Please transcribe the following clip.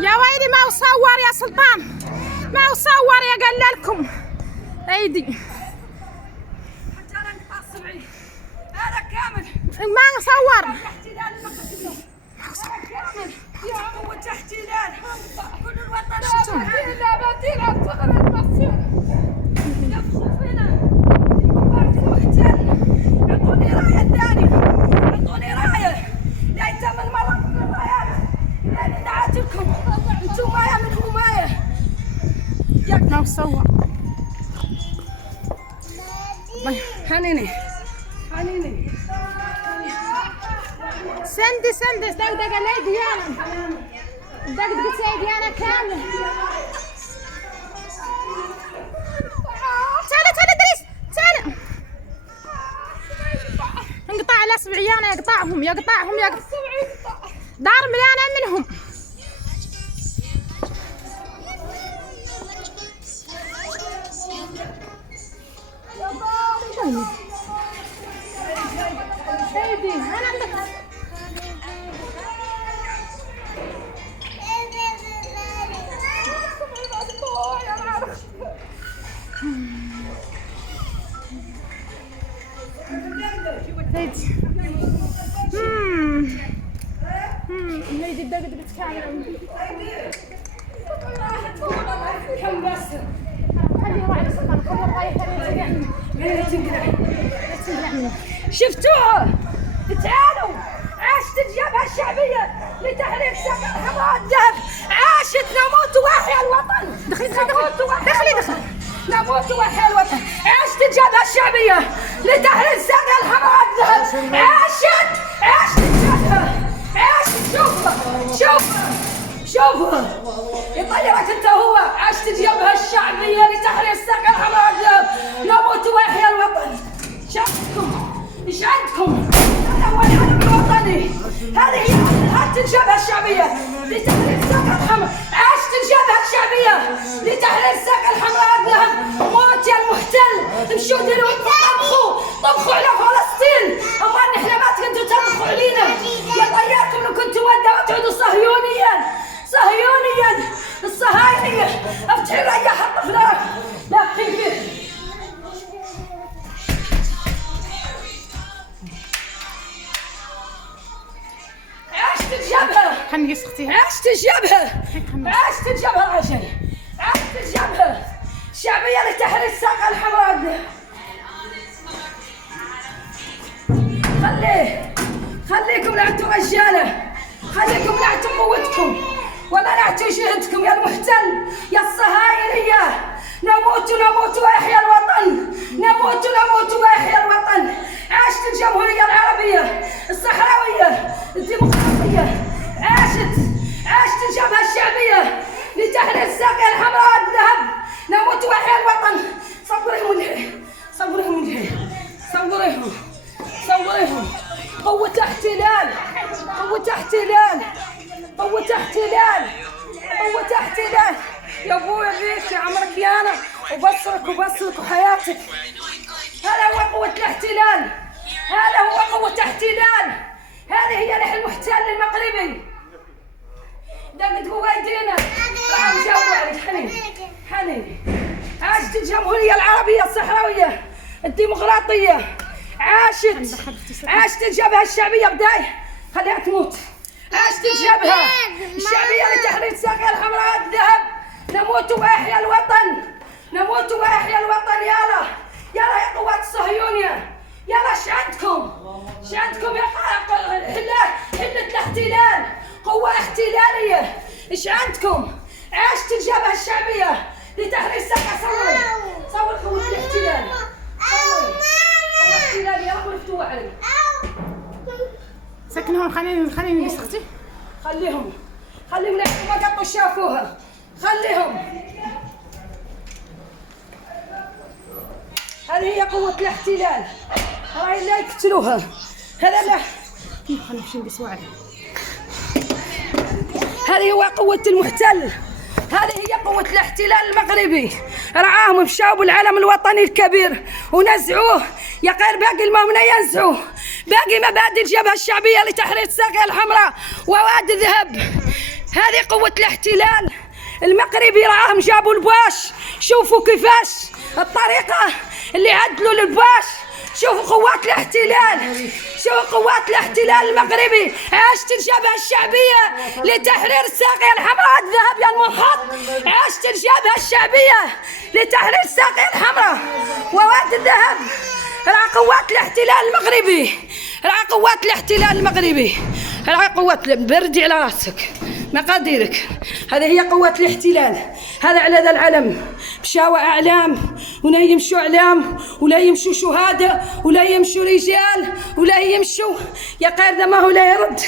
يا ويلي ما وصور يا سلطان، ما وصور يا قال لكم ايدي حتى انا نقطع السبعين هذا كامل ما صور احتلال المقدسية هذا كامل يا عمو احتلال كل الوطن لا بديل الصغر المصير يفخوا فينا بعد المحتل اعطوني راية ثانية اعطوني راية لا يتم المرض من الرايات لاني دعيتكم انتم مايا منهم مايا ما وصور حنيني حنيني سندي دقدق علي ديانا دقدق سي ديانا كامل تعال ادريس تعال انقطع الاصبع يانا يقطعهم دار مليانه منهم هيدي انا عندك هيدي هيدي الدقدق بتكامل كم بس خليه راعي سلطان خليه راعي شفتوها؟ تعالوا عاشت الجبهة الشعبية لتحرير سقف حمراء الذهب، عاشت نموت واحيا الوطن. نموت واحيا الوطن، عاشت الجبهة الشعبية لتحرير سقف حمراء الذهب، عاشت الجبهة، عاشت. شوفها يطيرك انت هو، عاشت الجبهة الشعبية لتحرير سقف حمراء الذهب، نموت واحيا الوطن. ايش عندكم؟ هذا هو العلم الوطني، هذه هي الجبهة الشعبية لتحرير سقف الحمراء، عاشت الجبهة الشعبية لتحرير سقف الحمراء الذهب. موت يا المحتل، امشوا ديروا طبخوا على فلسطين، اما نحن ما كنتوا تطبخوا علينا، يا طياركم لو كنتوا تعودوا صهيونيا الصهاينية، افتحوا ريح الطفلات لا خيفي. عاشت الجبهة، حنقص اختي عاشت الجبهة الشعبية لتحرير سقف الحمراء الذهب. خليكم نعتوا رجالة، خليكم نعتوا قوتكم ولا نعتوا جهدكم يا المحتل يا الصهاينية. نموت ويحيى الوطن، نموت ويحيى الوطن. عاشت الجمهورية العربية الصحراوية الديمقراطية، عاشت الجبهة الشعبية لتحرير سقف الحمراء الذهب، نموت ويحيى الوطن. صوريهم قوة احتلال يا ابويا بيك يا عمرك يانا وبصرك وحياتك. هذا هو قوة الاحتلال، هذه هي نحن المحتل المغربي. دقدقوا ايدينا راح نجاوب عليك. حنين عاشت الجمهورية العربية الصحراوية الديمقراطية، عاشت الجبهة الشعبية بداية خليها تموت، عاشت الجبهة الشعبية لتحرير سقف الحمراء الذهب. نموت ويحيى الوطن. يلا يا قوات الصهيونية، يلا ايش عندكم يا حلة الاحتلال، قوة احتلالية، ايش عندكم؟ عاشت الجبهة الشعبية لتحرير سقف. صور قوة الاحتلال، يلا ولفتوها علي. سكنهم خليني بس اختي، خليهم لحظة ما قطوا شافوها، خليهم. هذه هي قوة الاحتلال، راهي لا يقتلوها. هذا لا خلينا نقصوا عليه. هذه هو قوة المحتل، هذه هي قوة الاحتلال المغربي. رعاهم مشاو العلم الوطني الكبير ونزعوه، يا غير باقي المؤمنة ينزعوه، باقي مبادئ الجبهة الشعبية لتحرير ساقية الحمراء ووادي الذهب. هذه قوة الاحتلال المغربي، راهم جابوا الباش. شوفوا كيفاش الطريقة اللي عدلوا للباش. شوفوا قوات الاحتلال، شوفوا قوات الاحتلال المغربي. عاشت الجبهة الشعبية لتحرير الساقية الحمراء. الذهب يا المنحط. عاشت الجبهة الشعبية لتحرير الساقية الحمراء وواد الذهب. راه قوات الاحتلال المغربي، راه قوات الاحتلال المغربي، راه قوات. بردي على راسك مقاديرك. هذه هي قوات الاحتلال. هذا على ذا العلم مشاو اعلام، ولا يمشوا اعلام، ولا يمشوا شهداء، ولا يمشوا رجال، ولا يمشوا يا قارده ما هو لا يرد.